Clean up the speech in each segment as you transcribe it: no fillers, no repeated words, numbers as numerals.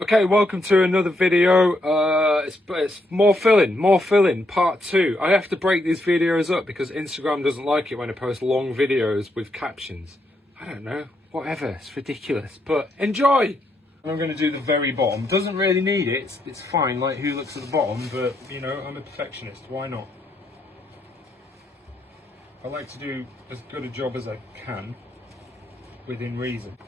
Okay, welcome to another video. It's more filling, part 2. I have to break these videos up because Instagram doesn't like it when I post long videos with captions. I don't know, whatever, it's ridiculous, but enjoy! I'm going to do the very bottom. Doesn't really need it, it's fine, like who looks at the bottom, but you know, I'm a perfectionist, why not? I like to do as good a job as I can, within reason.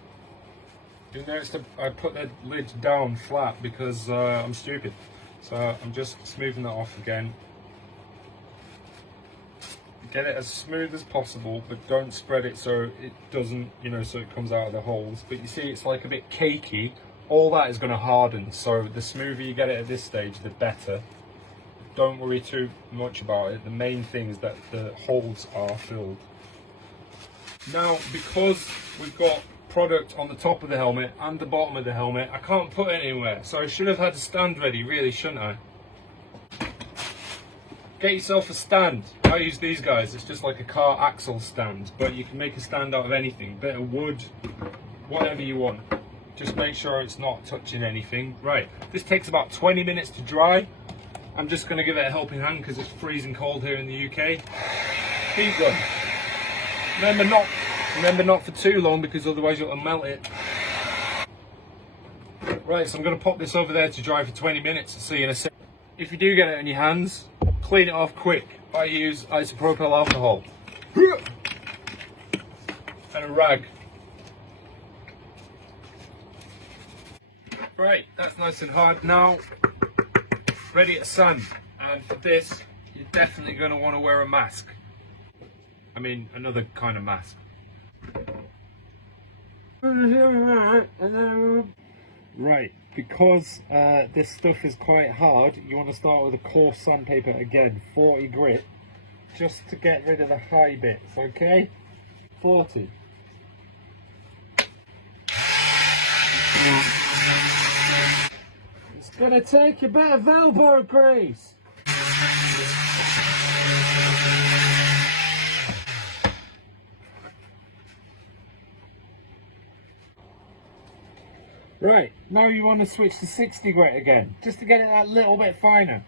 You notice that I put the lid down flat because I'm stupid. So I'm just smoothing that off again. Get it as smooth as possible, but don't spread it so it doesn't, you know, so it comes out of the holes. But you see it's like a bit cakey. All that is going to harden, so the smoother you get it at this stage, the better. Don't worry too much about it. The main thing is that the holes are filled. Now, because we've got product on the top of the helmet and the bottom of the helmet, I can't put it anywhere, so I should have had a stand ready, really, shouldn't I? Get yourself a stand. I use these guys. It's just like a car axle stand, but you can make a stand out of anything, bit of wood, whatever you want. Just make sure it's not touching anything. Right, this takes about 20 minutes to dry. I'm just going to give it a helping hand because it's freezing cold here in the UK. Keep going. Remember not for too long because otherwise you'll melt it. Right, so I'm going to pop this over there to dry for 20 minutes. See you in a sec. If you do get it in your hands, clean it off quick. I use isopropyl alcohol and a rag. Right, that's nice and hard now. Ready to sand. And for this, you're definitely going to want to wear a mask. I mean, another kind of mask. Right, because this stuff is quite hard, you want to start with a coarse sandpaper again, 40 grit, just to get rid of the high bits, okay? 40. It's going to take a bit of elbow grease. Right, now you want to switch to 60 grit again, just to get it that little bit finer.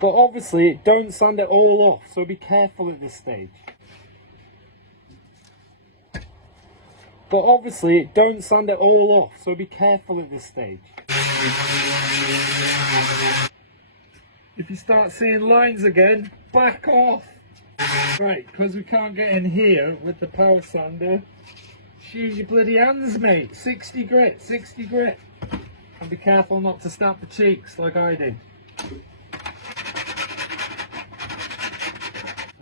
But obviously, don't sand it all off, so be careful at this stage. If you start seeing lines again, back off. Right, because we can't get in here with the power sander. Use your bloody hands, mate. 60 grit. And be careful not to snap the cheeks like I did.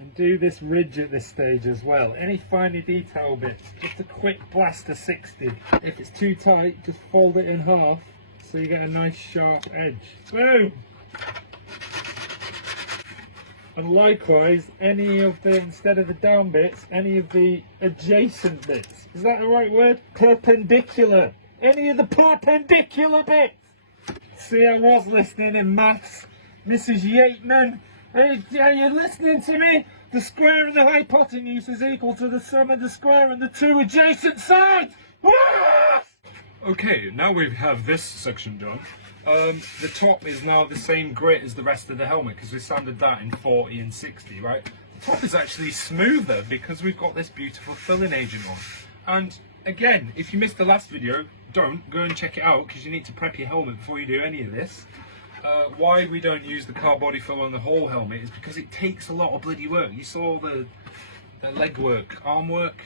And do this ridge at this stage as well. Any finely detail bits, just a quick blast of 60. If it's too tight, just fold it in half so you get a nice sharp edge. Boom! And likewise, any of the, instead of the down bits, any of the adjacent bits. Is that the right word? Perpendicular. Any of the perpendicular bits. See, I was listening in maths. Mrs. Yateman, are you listening to me? The square of the hypotenuse is equal to the sum of the square and the two adjacent sides. Okay, now we have this section done. The top is now the same grit as the rest of the helmet because we sanded that in 40 and 60, right? The top is actually smoother because we've got this beautiful filling agent on. And again, if you missed the last video, don't go and check it out because you need to prep your helmet before you do any of this. Why we don't use the car body fill on the whole helmet is because it takes a lot of bloody work. You saw the leg work, arm work,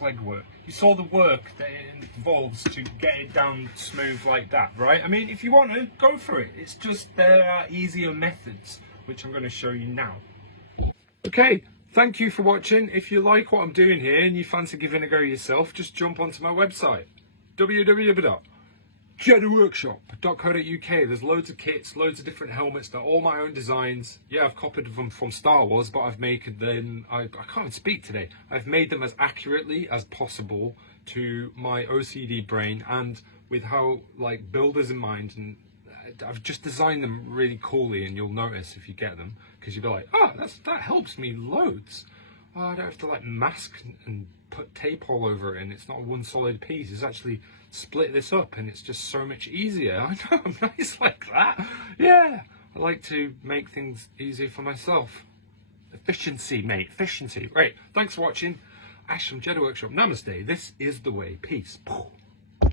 leg work. You saw the work that it involves to get it down smooth like that, right? I mean, if you want to, go for it. It's just there are easier methods, which I'm going to show you now. Okay, thank you for watching. If you like what I'm doing here and you fancy giving it a go yourself, just jump onto my website, www.jediworkshop.co.uk. There's loads of kits, loads of different helmets. They're all my own designs. Yeah, I've copied them from Star Wars, but I've made them, I can't even speak today. I've made them as accurately as possible to my OCD brain and with how, like, builders in mind, and I've just designed them really coolly, and you'll notice if you get them, because you'll be like, oh, that helps me loads. Oh, I don't have to like mask and put tape all over it and it's not one solid piece. It's actually split this up and it's just so much easier. I know, I'm nice like that. Yeah, I like to make things easy for myself. Efficiency, mate, efficiency. Right, thanks for watching. Ash from Jedi Workshop. Namaste. This is the way. Peace.